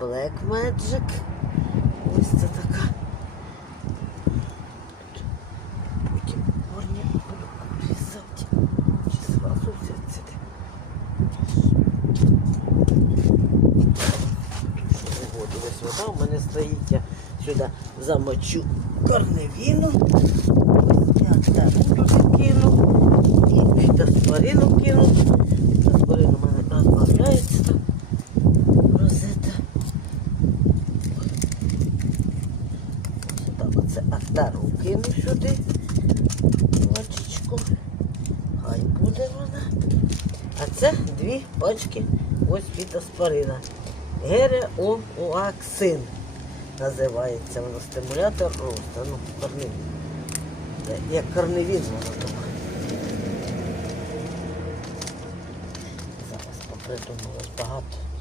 Black Magic. Ось це така. Потім корні буду обрізати. Чи зразу взяти ось вода у мене стоїть. Я сюди замочу корневіну. Ось я так туди кину. І фітоспорину кину. Фітоспорин у мене розбавляється там. Розета. Ось так оце ахтару кину сюди. Бочечку. Хай буде вона. А це дві пачки ось фітоспорина. Гереоуаксин називається воно стимулятор росту. Ну, корневін. Як корневін воно так. Зараз попридумалось багато.